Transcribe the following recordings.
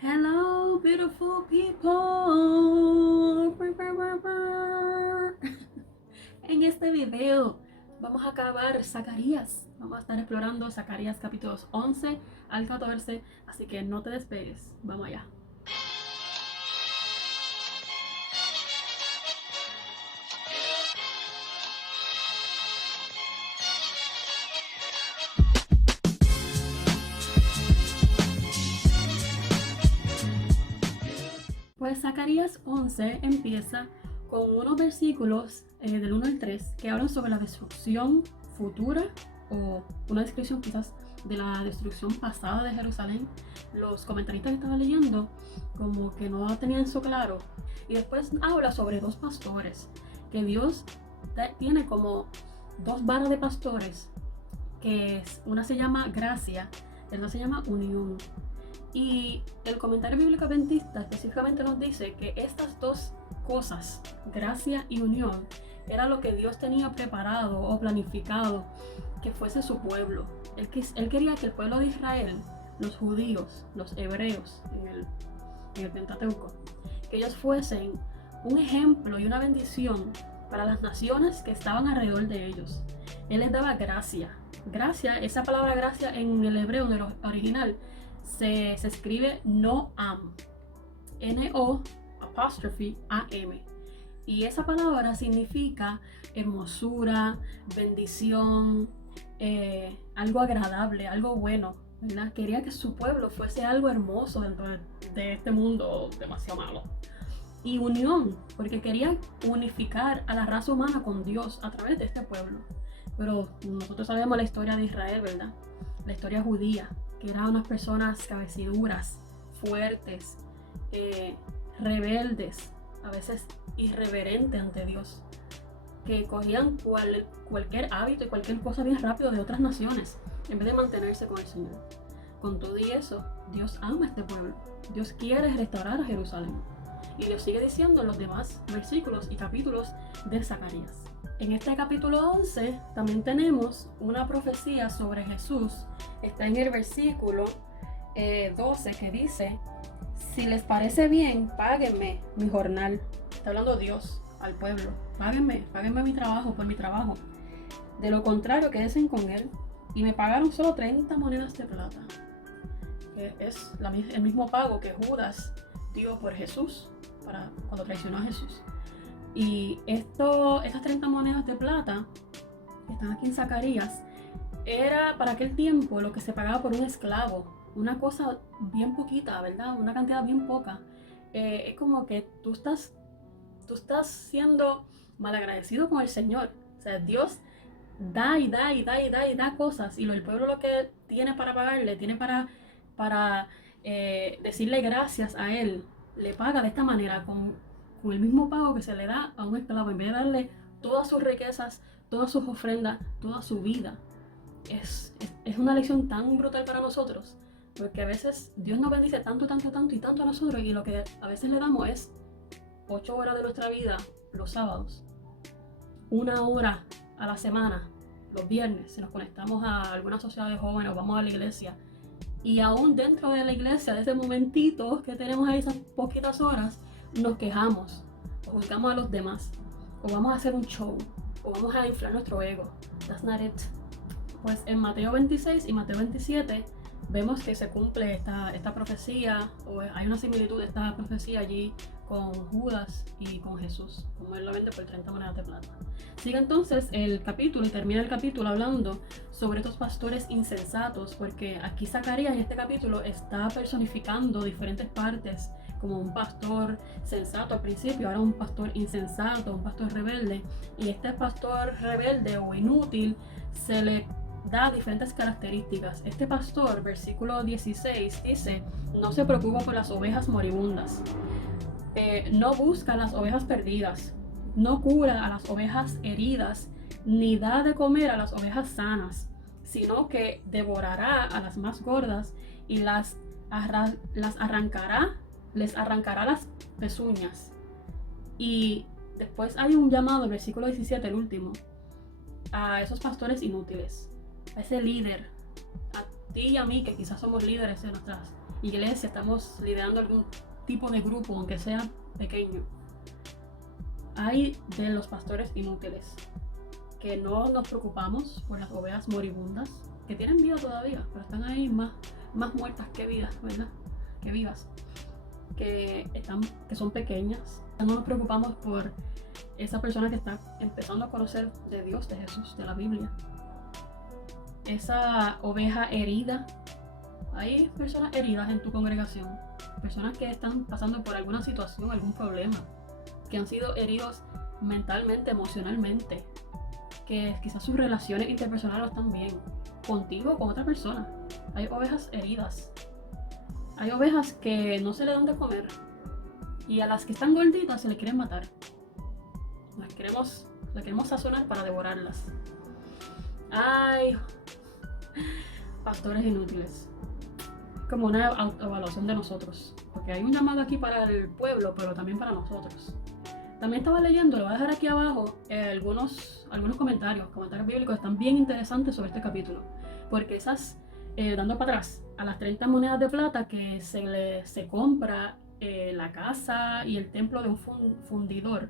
Hello, beautiful people. En este video vamos a acabar Zacarías. Vamos a estar explorando Zacarías capítulos 11 al 14, así que no te despegues. Vamos allá. Pues Zacarías 11 empieza con unos versículos del 1 al 3 que hablan sobre la destrucción futura o una descripción quizás de la destrucción pasada de Jerusalén. Los comentaristas que estaba leyendo como que no tenían eso claro. Y después habla sobre dos pastores, que Dios tiene como dos varas de pastores, que una se llama gracia y otra se llama unión. Y el comentario bíblico adventista específicamente nos dice que estas dos cosas, gracia y unión, era lo que Dios tenía preparado o planificado que fuese su pueblo. Él quería que el pueblo de Israel, los judíos, los hebreos en el Pentateuco, que ellos fuesen un ejemplo y una bendición para las naciones que estaban alrededor de ellos. Él les daba gracia. Gracia, esa palabra gracia en el hebreo, en el original, se escribe Noam, N-O apóstrofe A-M. Y esa palabra significa hermosura, bendición, algo agradable, algo bueno, ¿verdad? Quería que su pueblo fuese algo hermoso dentro de este mundo demasiado malo. Y unión, porque quería unificar a la raza humana con Dios a través de este pueblo. Pero nosotros sabemos la historia de Israel, ¿verdad? La historia judía, que eran unas personas cabeciduras, fuertes, rebeldes, a veces irreverentes ante Dios, que cogían cualquier hábito y cualquier cosa bien rápido de otras naciones, en vez de mantenerse con el Señor. Con todo y eso, Dios ama a este pueblo. Dios quiere restaurar a Jerusalén. Y lo sigue diciendo en los demás versículos y capítulos de Zacarías. En este capítulo 11 también tenemos una profecía sobre Jesús. Está en el versículo 12 que dice: si les parece bien, páguenme mi jornal. Está hablando Dios al pueblo. Páguenme mi trabajo por mi trabajo. De lo contrario, quédense con él. Y me pagaron solo 30 monedas de plata. Que es el mismo pago que Judas dio por Jesús cuando traicionó a Jesús. Y estas 30 monedas de plata que están aquí en Zacarías era para aquel tiempo lo que se pagaba por un esclavo, una cosa bien poquita, ¿verdad? Una cantidad bien poca. Es como que tú estás siendo malagradecido con el Señor. O sea, Dios da y da y da y da y da cosas, y el pueblo lo que tiene para pagarle, tiene para decirle gracias a Él, le paga de esta manera, con el mismo pago que se le da a un esclavo, en vez de darle todas sus riquezas, todas sus ofrendas, toda su vida. Es una lección tan brutal para nosotros, porque a veces Dios nos bendice tanto a nosotros, y lo que a veces le damos es 8 horas de nuestra vida los sábados, 1 hora a la semana los viernes, si nos conectamos a alguna sociedad de jóvenes o vamos a la iglesia. Y aún dentro de la iglesia, de ese momentito que tenemos ahí, esas poquitas horas, nos quejamos o juzgamos a los demás, o vamos a hacer un show, o vamos a inflar nuestro ego. That's not it. Pues en Mateo 26 y Mateo 27 vemos que se cumple esta profecía, o hay una similitud de esta profecía allí con Judas y con Jesús, como él lo vende por 30 monedas de plata. Sigue entonces el capítulo y termina el capítulo hablando sobre estos pastores insensatos, porque aquí Zacarías en este capítulo está personificando diferentes partes, como un pastor sensato al principio, ahora un pastor insensato, un pastor rebelde, y este pastor rebelde o inútil se le da diferentes características. Este pastor, versículo 16, dice: no se preocupa por las ovejas moribundas, no busca las ovejas perdidas, no cura a las ovejas heridas, ni da de comer a las ovejas sanas, sino que devorará a las más gordas y les arrancará las pezuñas. Y después hay un llamado, versículo 17, el último, a esos pastores inútiles, a ese líder, a ti y a mí, que quizás somos líderes en nuestras iglesia estamos liderando algún tipo de grupo, aunque sea pequeño, hay de los pastores inútiles, que no nos preocupamos por las ovejas moribundas, que tienen vida todavía, pero están ahí más muertas que vivas, ¿verdad? Que vivas, que son pequeñas. No nos preocupamos por esa persona que está empezando a conocer de Dios, de Jesús, de la Biblia. Esa oveja herida. Hay personas heridas en tu congregación, personas que están pasando por alguna situación, algún problema, que han sido heridos mentalmente, emocionalmente, que quizás sus relaciones interpersonales no están bien, contigo o con otra persona. Hay ovejas heridas. Hay ovejas que no se le dan de comer y a las que están gorditas se le quieren matar. Las queremos sazonar para devorarlas. Ay, pastores inútiles. Como una autoevaluación de nosotros, porque hay un llamado aquí para el pueblo, pero también para nosotros. También estaba leyendo, lo voy a dejar aquí abajo, algunos comentarios bíblicos están bien interesantes sobre este capítulo, porque esas, dando para atrás, a las 30 monedas de plata que se compra la casa y el templo de un fundidor,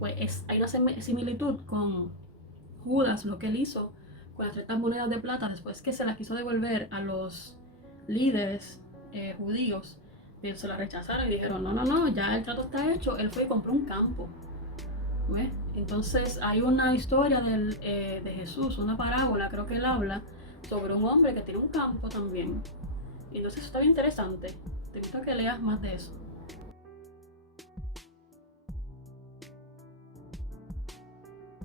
pues hay una similitud con Judas, lo que él hizo con las 30 monedas de plata después que se las quiso devolver a los líderes judíos. Se la rechazaron y dijeron, no, ya el trato está hecho. Él fue y compró un campo. ¿Ves? Entonces hay una historia de Jesús, una parábola, creo que él habla sobre un hombre que tiene un campo también. Y entonces eso está bien interesante. Te invito a que leas más de eso.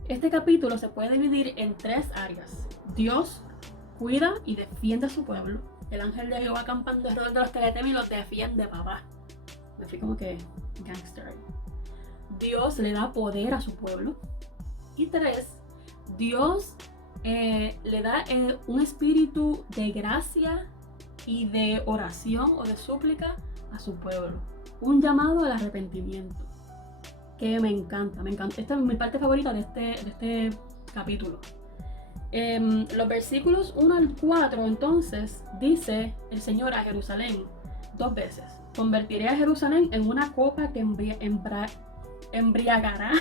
Este capítulo se puede dividir en 3 áreas. Dios cuida y defiende a su pueblo. El ángel de Jehová acampando alrededor de los que le temen y los defiende, papá. Me fui como que gangster. Dios le da poder a su pueblo. Y 3, Dios le da un espíritu de gracia y de oración o de súplica a su pueblo. Un llamado al arrepentimiento. Que me encanta. Esta es mi parte favorita de este capítulo. Los versículos 1 al 4, entonces, dice el Señor a Jerusalén 2 veces. Convertiré a Jerusalén en una copa que embriagará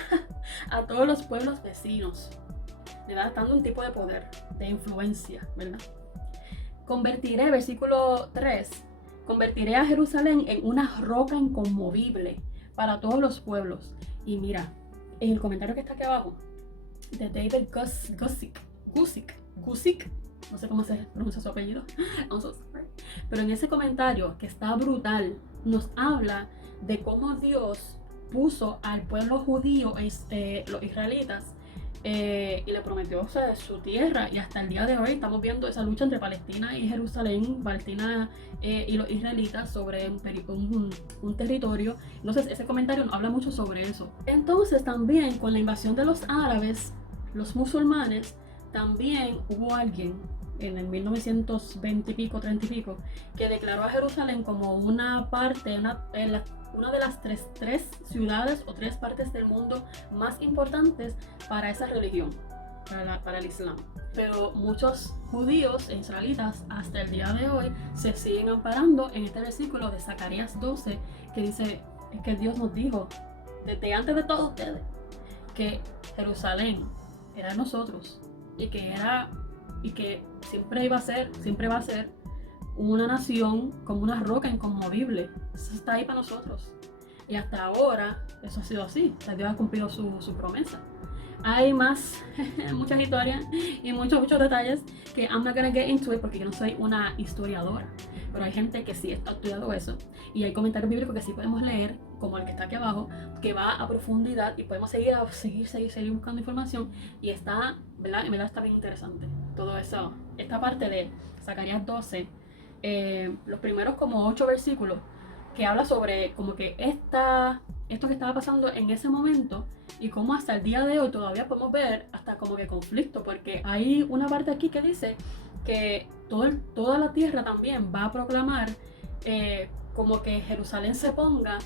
a todos los pueblos vecinos. Le da dando un tipo de poder, de influencia, ¿verdad? Convertiré, versículo 3, convertiré a Jerusalén en una roca inconmovible para todos los pueblos. Y mira, en el comentario que está aquí abajo, de David Guzik, no sé cómo se pronuncia su apellido, pero en ese comentario que está brutal, nos habla de cómo Dios puso al pueblo judío, los israelitas, y le prometió su tierra, y hasta el día de hoy estamos viendo esa lucha entre Palestina y Jerusalén, Palestina y los israelitas sobre un territorio. Entonces ese comentario nos habla mucho sobre eso. Entonces también con la invasión de los árabes, los musulmanes, también hubo alguien en el 1920 y pico, 30 y pico, que declaró a Jerusalén como una parte, una de las tres ciudades o 3 partes del mundo más importantes para esa religión, para el Islam. Pero muchos judíos e israelitas hasta el día de hoy se siguen amparando en este versículo de Zacarías 12, que dice que Dios nos dijo desde antes de todos ustedes que Jerusalén era de nosotros y que siempre va a ser una nación como una roca inconmovible. Eso está ahí para nosotros. Y hasta ahora eso ha sido así. O sea, Dios ha cumplido su promesa. Hay muchas historias y muchos detalles que I'm not gonna get into it porque yo no soy una historiadora. Pero hay gente que sí está estudiando eso. Y hay comentarios bíblicos que sí podemos leer, como el que está aquí abajo, que va a profundidad y podemos seguir buscando información. Y está, ¿verdad? En verdad está bien interesante. Todo eso, esta parte de Zacarías 12, los primeros como 8 versículos, que habla sobre como que esto que estaba pasando en ese momento y cómo hasta el día de hoy todavía podemos ver hasta como que conflicto, porque hay una parte aquí que dice que toda la tierra también va a proclamar como que Jerusalén se ponga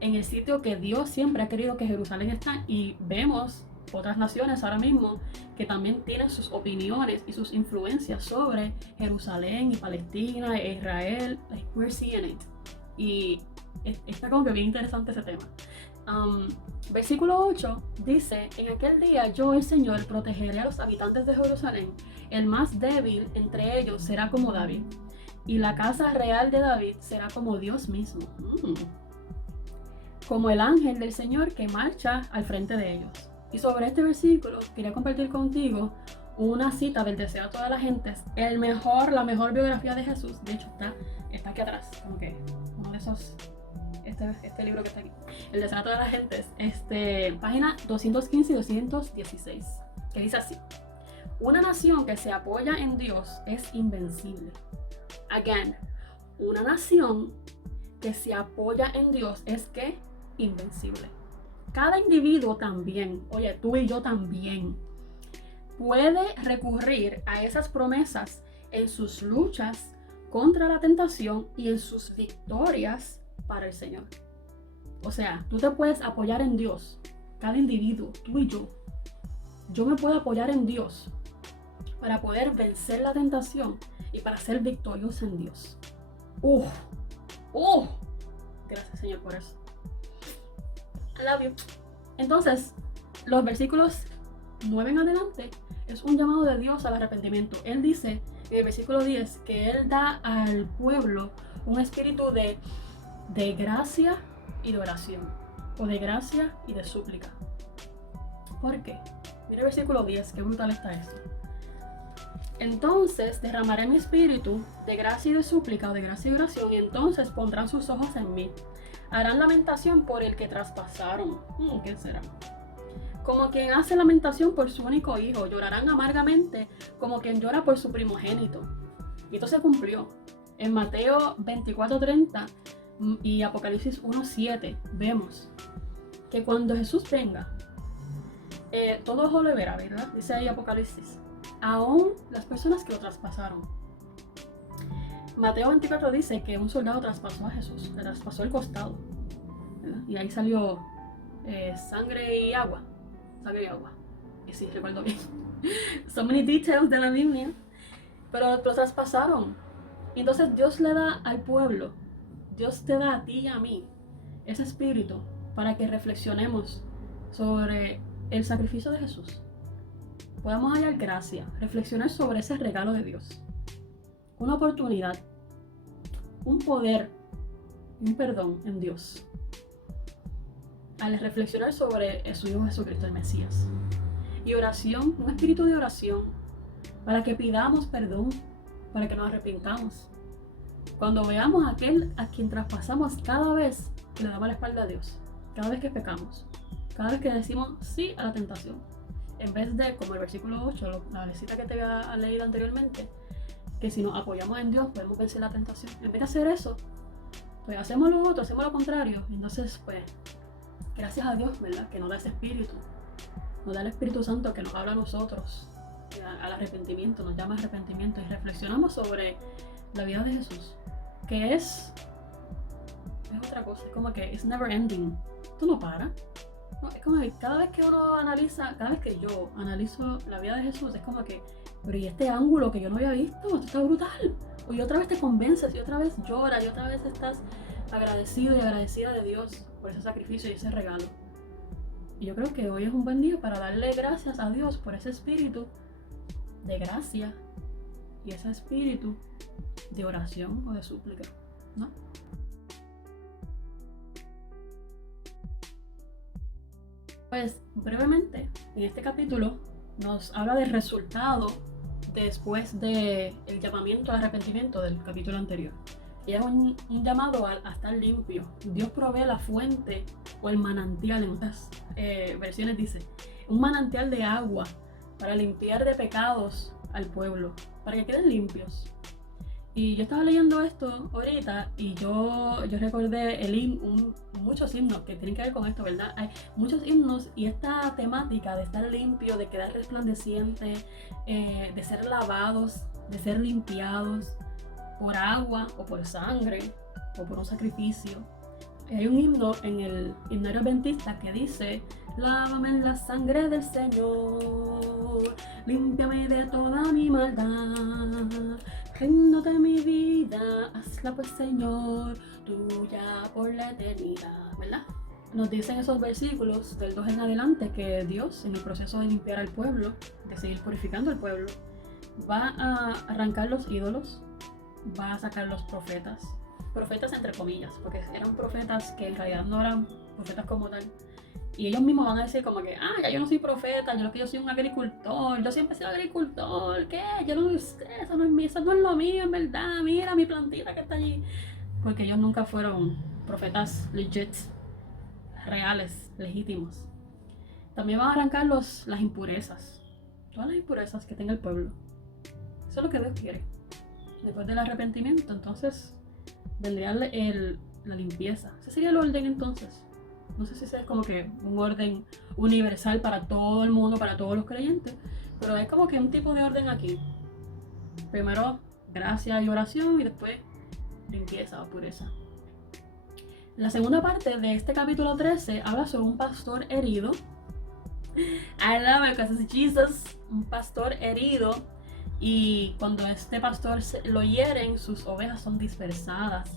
en el sitio que Dios siempre ha querido que Jerusalén está, y vemos otras naciones ahora mismo que también tienen sus opiniones y sus influencias sobre Jerusalén y Palestina e Israel. Like, we're seeing it. Y está como que bien interesante ese tema. Versículo 8 dice: en aquel día yo, el Señor, protegeré a los habitantes de Jerusalén. El más débil entre ellos será como David, y la casa real de David será como Dios mismo, como el ángel del Señor que marcha al frente de ellos. Y sobre este versículo quería compartir contigo una cita del Deseo a todas las gentes, la mejor biografía de Jesús. De hecho está aquí atrás, como que uno de esos, este libro que está aquí, el Deseo a todas las gentes, página 215 y 216, que dice así: una nación que se apoya en Dios es invencible. Again, una nación que se apoya en Dios es que invencible. Cada individuo también, oye, tú y yo también, puede recurrir a esas promesas en sus luchas contra la tentación y en sus victorias para el Señor. O sea, tú te puedes apoyar en Dios, cada individuo, tú y yo. Yo me puedo apoyar en Dios para poder vencer la tentación y para ser victorioso en Dios. Gracias, Señor, por eso. I love you. Entonces, los versículos 9 en adelante es un llamado de Dios al arrepentimiento. Él dice en el versículo 10 que Él da al pueblo un espíritu de gracia y de oración, o de gracia y de súplica. ¿Por qué? Mira el versículo 10, qué brutal está esto. Entonces derramaré mi espíritu de gracia y de súplica, o de gracia y oración, y entonces pondrán sus ojos en mí. Harán lamentación por el que traspasaron. ¿Quién será? Como quien hace lamentación por su único hijo. Llorarán amargamente como quien llora por su primogénito. Y esto se cumplió. En Mateo 24:30 y Apocalipsis 1:7 vemos que cuando Jesús venga, todo ojo le verá, ¿verdad? Dice ahí Apocalipsis. Aún las personas que lo traspasaron. Mateo 24 dice que un soldado traspasó a Jesús, le traspasó el costado, ¿verdad? Y ahí salió sangre y agua. Y sí, recuerdo bien. So many details de la Biblia. Pero lo traspasaron. Y entonces Dios le da al pueblo, Dios te da a ti y a mí ese espíritu para que reflexionemos sobre el sacrificio de Jesús. Podamos hallar gracia, reflexionar sobre ese regalo de Dios. Una oportunidad, un poder y un perdón en Dios. Al reflexionar sobre su Hijo Jesucristo, el Mesías. Y oración, un espíritu de oración, para que pidamos perdón, para que nos arrepintamos. Cuando veamos a aquel a quien traspasamos cada vez que le damos la espalda a Dios, cada vez que pecamos, cada vez que decimos sí a la tentación, en vez de, como el versículo 8, la cita que te había leído anteriormente, que si nos apoyamos en Dios podemos vencer la tentación. En vez de hacer eso, pues hacemos lo otro, hacemos lo contrario. Entonces, pues, gracias a Dios, ¿verdad? Que nos da ese espíritu, nos da el Espíritu Santo que nos habla a nosotros, al arrepentimiento, nos llama arrepentimiento, y reflexionamos sobre la vida de Jesús, que es otra cosa, es como que it's never ending. Esto no para. No, es como que cada vez que uno analiza, cada vez que yo analizo la vida de Jesús, es como que, pero y este ángulo que yo no había visto, esto está brutal. Y otra vez te convences, y otra vez lloras, y otra vez estás agradecido y agradecida de Dios por ese sacrificio y ese regalo. Y yo creo que hoy es un buen día para darle gracias a Dios por ese espíritu de gracia y ese espíritu de oración o de súplica, ¿no? Pues brevemente, en este capítulo nos habla del resultado después del llamamiento al arrepentimiento del capítulo anterior. Y es un llamado a estar limpio. Dios provee la fuente o el manantial, en otras versiones dice, un manantial de agua para limpiar de pecados al pueblo, para que queden limpios. Y yo estaba leyendo esto ahorita y yo recordé muchos himnos que tienen que ver con esto, ¿verdad? Hay muchos himnos y esta temática de estar limpio, de quedar resplandeciente, de ser lavados, de ser limpiados por agua o por sangre o por un sacrificio, Hay un himno en el himnario adventista que dice: lávame en la sangre del Señor, límpiame de toda mi maldad, ríndete mi vida, hazla pues Señor, tuya por la eternidad, ¿verdad? Nos dicen esos versículos del 2 en adelante que Dios, en el proceso de limpiar al pueblo, de seguir purificando al pueblo, va a arrancar los ídolos, va a sacar los profetas entre comillas, porque eran profetas que en realidad no eran profetas como tal. Y ellos mismos van a decir como que, ya yo no soy profeta, yo soy un agricultor, yo siempre he sido agricultor, ¿qué? Yo no sé, eso no es lo mío, en verdad, mira mi plantita que está allí. Porque ellos nunca fueron profetas legit, reales, legítimos. También van a arrancar las impurezas, todas las impurezas que tenga el pueblo. Eso es lo que Dios quiere. Después del arrepentimiento, entonces vendría la limpieza. Ese sería el orden entonces. No sé si ese es como que un orden universal para todo el mundo, para todos los creyentes, pero hay como que un tipo de orden aquí. Primero gracia y oración y después limpieza o pureza. La segunda parte de este capítulo 13 habla sobre un pastor herido. I love it because it's Jesus. Un pastor herido. Y cuando este pastor lo hieren, sus ovejas son dispersadas.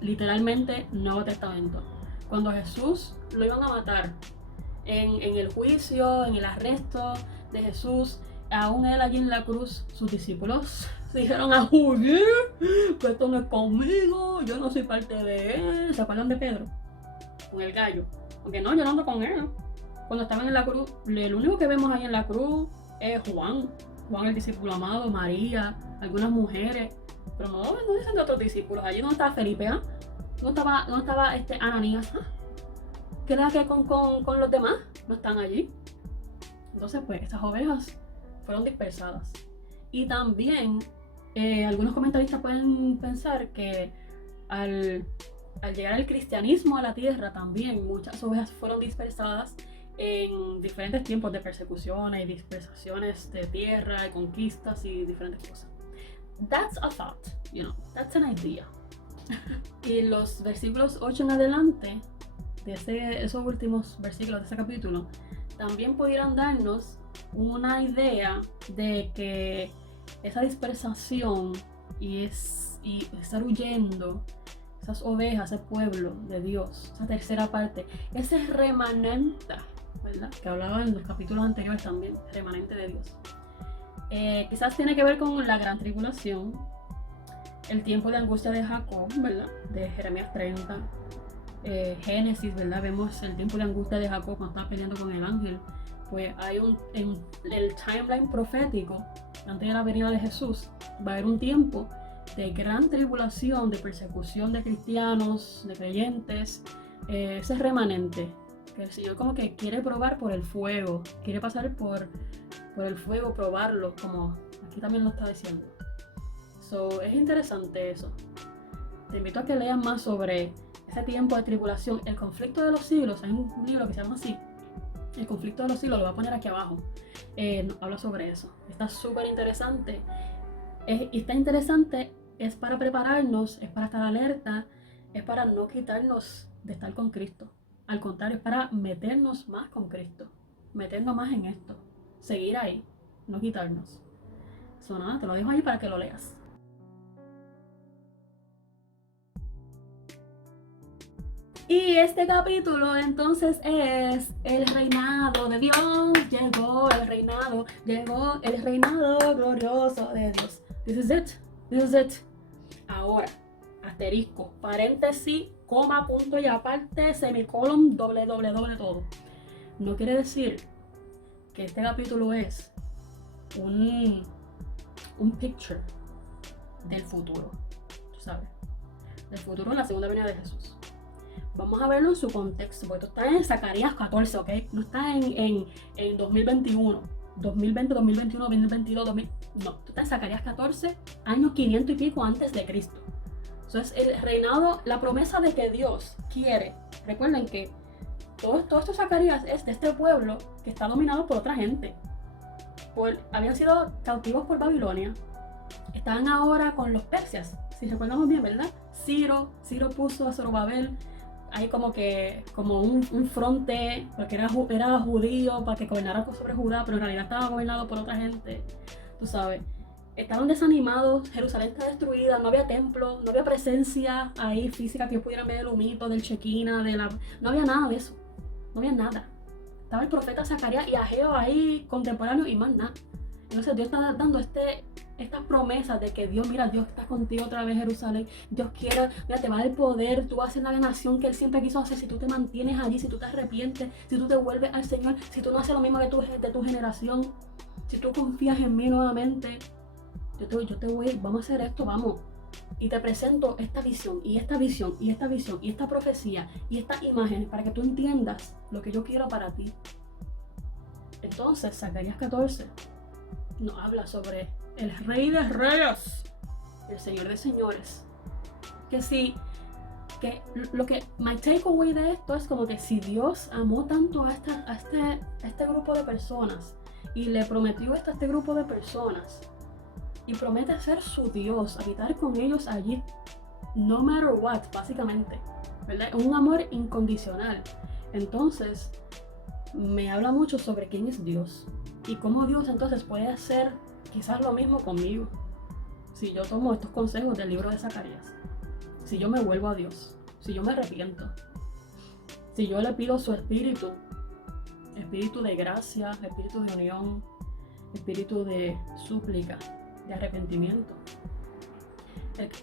Literalmente, Nuevo Testamento. Cuando Jesús lo iban a matar, en el juicio, en el arresto de Jesús, aún él allí en la cruz, sus discípulos se dijeron a Judas, que esto no es conmigo, yo no soy parte de él. ¿Se acuerdan de Pedro? Con el gallo. Porque no, yo no ando con él. Cuando estaban en la cruz, el único que vemos ahí en la cruz es Juan el discípulo amado, María, algunas mujeres, pero no dicen de otros discípulos. Allí no estaba Felipe, no estaba Ananías, ¿qué era que con los demás? No están allí. Entonces pues estas ovejas fueron dispersadas. Y también algunos comentaristas pueden pensar que al llegar el cristianismo a la tierra también muchas ovejas fueron dispersadas en diferentes tiempos de persecuciones y dispersaciones de tierra y conquistas y diferentes cosas. That's a thought, that's an idea. Y los versículos 8 en adelante de esos últimos versículos de ese capítulo también pudieran darnos una idea de que esa dispersación y estar huyendo, esas ovejas, ese pueblo de Dios, esa tercera parte, ese remanente, ¿verdad? Que hablaba en los capítulos anteriores también, remanente de Dios. Quizás tiene que ver con la gran tribulación, el tiempo de angustia de Jacob, ¿verdad? De Jeremías 30, Génesis, ¿verdad? Vemos el tiempo de angustia de Jacob cuando estaba peleando con el ángel. Pues hay en el timeline profético, antes de la venida de Jesús, va a haber un tiempo de gran tribulación, de persecución de cristianos, de creyentes, ese remanente, que el Señor como que quiere probar por el fuego, quiere pasar por el fuego, probarlo, como aquí también lo está diciendo. Es interesante eso. Te invito a que leas más sobre ese tiempo de tribulación, el conflicto de los siglos. Hay un libro que se llama así, El conflicto de los siglos, lo voy a poner aquí abajo. Habla sobre eso. Está súper interesante. Y está interesante, es para prepararnos, es para estar alerta, es para no quitarnos de estar con Cristo. Al contrario, es para meternos más con Cristo, meternos más en esto, seguir ahí, no quitarnos. Nada, te lo dejo ahí para que lo leas. Y este capítulo entonces es el reinado de Dios. Llegó el reinado glorioso de Dios. This is it. Ahora, asterisco, paréntesis, coma, punto y aparte, semicolon, doble todo. No quiere decir que este capítulo es un picture del futuro, tú sabes, del futuro en la segunda venida de Jesús. Vamos a verlo en su contexto, porque esto está en Zacarías 14, ¿ok? No está en 2021, 2020, 2021, 2022, no, esto está en Zacarías 14, años 500 y pico antes de Cristo. Entonces, el reinado, la promesa de que Dios quiere, recuerden que todo esto Zacarías es de este pueblo que está dominado por otra gente. Habían sido cautivos por Babilonia, estaban ahora con los persias, si recordamos bien, ¿verdad? Ciro puso a Zorobabel hay como un fronte, porque era judío, para que gobernara sobre Judá, pero en realidad estaba gobernado por otra gente, tú sabes. Estaban desanimados, Jerusalén está destruida, no había templo, no había presencia ahí física que pudieran ver el humito del Shekinah, no había nada de eso, no había nada. Estaba el profeta Zacarías y Ageo ahí contemporáneo y más nada. Entonces Dios está dando estas promesas de que Dios está contigo otra vez, Jerusalén. Dios quiere, mira, te va a dar el poder, tú vas a ser la nación que Él siempre quiso hacer si tú te mantienes allí, si tú te arrepientes, si tú te vuelves al Señor, si tú no haces lo mismo de tu generación, si tú confías en mí nuevamente. Yo te voy, vamos a hacer esto, vamos. Y te presento esta visión, y esta visión, y esta visión, y esta profecía, y estas imágenes, para que tú entiendas lo que yo quiero para ti. Entonces, Zacarías 14 nos habla sobre el Rey de Reyes, el Señor de Señores. My takeaway de esto es como que si Dios amó tanto a este grupo de personas, y le prometió a este grupo de personas, y promete ser su Dios, habitar con ellos allí, no matter what, básicamente, ¿verdad? Un amor incondicional. Entonces, me habla mucho sobre quién es Dios y cómo Dios entonces puede hacer quizás lo mismo conmigo. Si yo tomo estos consejos del libro de Zacarías, si yo me vuelvo a Dios, si yo me arrepiento, si yo le pido su espíritu de gracia, espíritu de unión, espíritu de súplica, de arrepentimiento,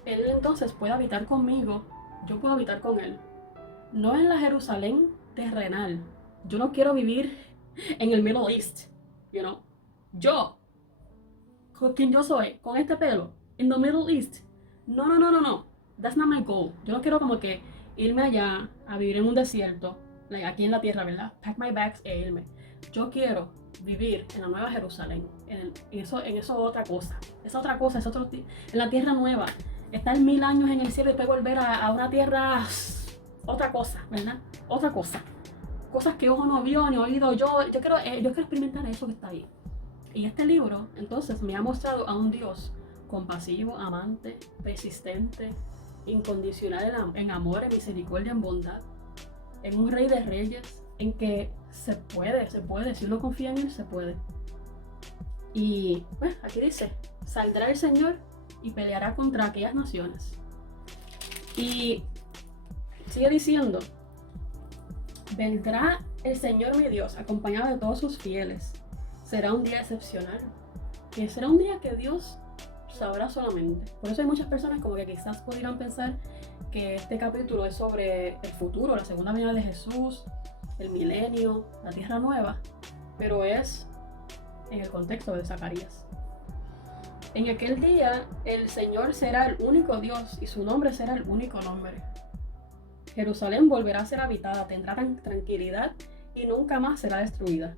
Él entonces puede habitar conmigo, yo puedo habitar con Él. No en la Jerusalén terrenal. Yo no quiero vivir en el Middle East, you know. Yo, quien yo soy, con este pelo, en the Middle East. No. That's not my goal. Yo no quiero como que irme allá a vivir en un desierto, aquí en la tierra, ¿verdad? Pack my bags e irme. Yo quiero vivir en la nueva Jerusalén, en eso otra cosa. Esa otra cosa, en la tierra nueva. Estar 1000 años en el cielo y después volver a una tierra, otra cosa, ¿verdad? Otra cosa. Cosas que ojo no vio ni oído. Yo quiero experimentar eso que está ahí. Y este libro, entonces, me ha mostrado a un Dios compasivo, amante, persistente, incondicional en amor, en misericordia, en bondad, en un Rey de Reyes, en que se puede, si uno confía en Él, se puede. Y pues aquí dice, saldrá el Señor y peleará contra aquellas naciones. Y sigue diciendo, vendrá el Señor mi Dios acompañado de todos sus fieles. Será un día excepcional, que será un día que Dios sabrá solamente. Por eso hay muchas personas como que quizás pudieran pensar que este capítulo es sobre el futuro, la segunda venida de Jesús, el milenio, la tierra nueva, pero es en el contexto de Zacarías. En aquel día el Señor será el único Dios y su nombre será el único nombre. Jerusalén volverá a ser habitada, tendrá tranquilidad y nunca más será destruida.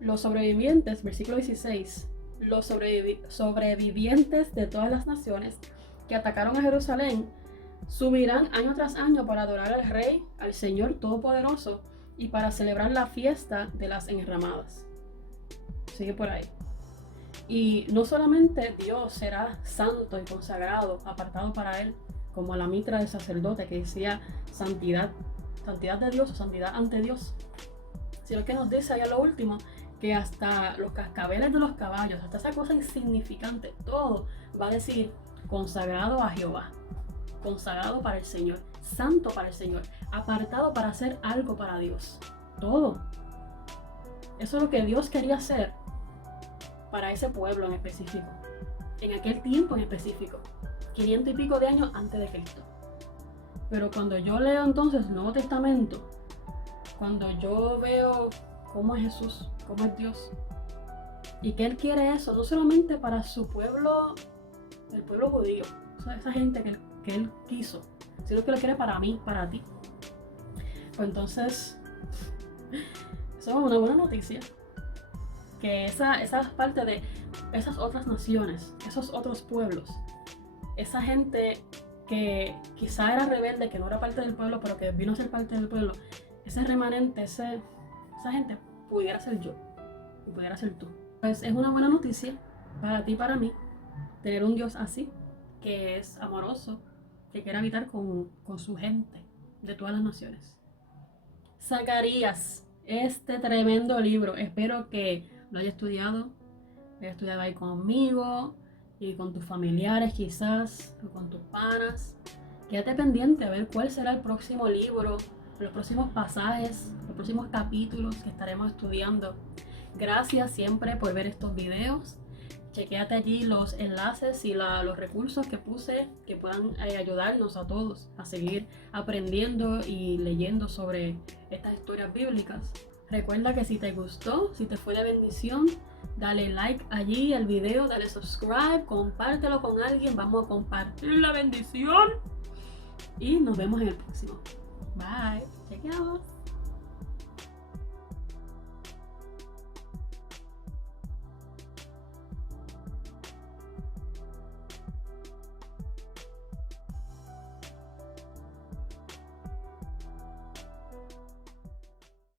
Los sobrevivientes, versículo 16, los sobrevivientes de todas las naciones que atacaron a Jerusalén subirán año tras año para adorar al Rey, al Señor Todopoderoso y para celebrar la fiesta de las enramadas. Sigue por ahí. Y no solamente Dios será santo y consagrado, apartado para Él, como la mitra del sacerdote que decía santidad de Dios o santidad ante Dios, sino que nos dice allá lo último, que hasta los cascabeles de los caballos, hasta esa cosa insignificante, todo va a decir consagrado a Jehová, consagrado para el Señor, santo para el Señor, apartado para hacer algo para Dios. Todo. Eso es lo que Dios quería hacer para ese pueblo en específico, en aquel tiempo en específico, 500 y pico de años antes de Cristo. Pero cuando yo leo entonces el Nuevo Testamento, cuando yo veo cómo es Jesús, cómo es Dios, y que Él quiere eso, no solamente para su pueblo, el pueblo judío, esa gente que Él quiso, sino que lo quiere para mí, para ti. Pues entonces, eso es una buena noticia. Que esa parte de esas otras naciones, esos otros pueblos, esa gente que quizá era rebelde, que no era parte del pueblo, pero que vino a ser parte del pueblo, ese remanente, esa gente pudiera ser yo y pudiera ser tú. Pues es una buena noticia para ti y para mí tener un Dios así, que es amoroso, que quiere habitar con su gente, de todas las naciones. Zacarías, este tremendo libro, espero que lo hayas estudiado ahí conmigo y con tus familiares quizás, o con tus panas. Quédate pendiente a ver cuál será el próximo libro, los próximos pasajes, los próximos capítulos que estaremos estudiando. Gracias siempre por ver estos videos. Chequéate allí los enlaces y los recursos que puse que puedan ayudarnos a todos a seguir aprendiendo y leyendo sobre estas historias bíblicas. Recuerda que si te gustó, si te fue de bendición, dale like allí al video, dale subscribe, compártelo con alguien, vamos a compartir la bendición y nos vemos en el próximo. Bye, chequeamos.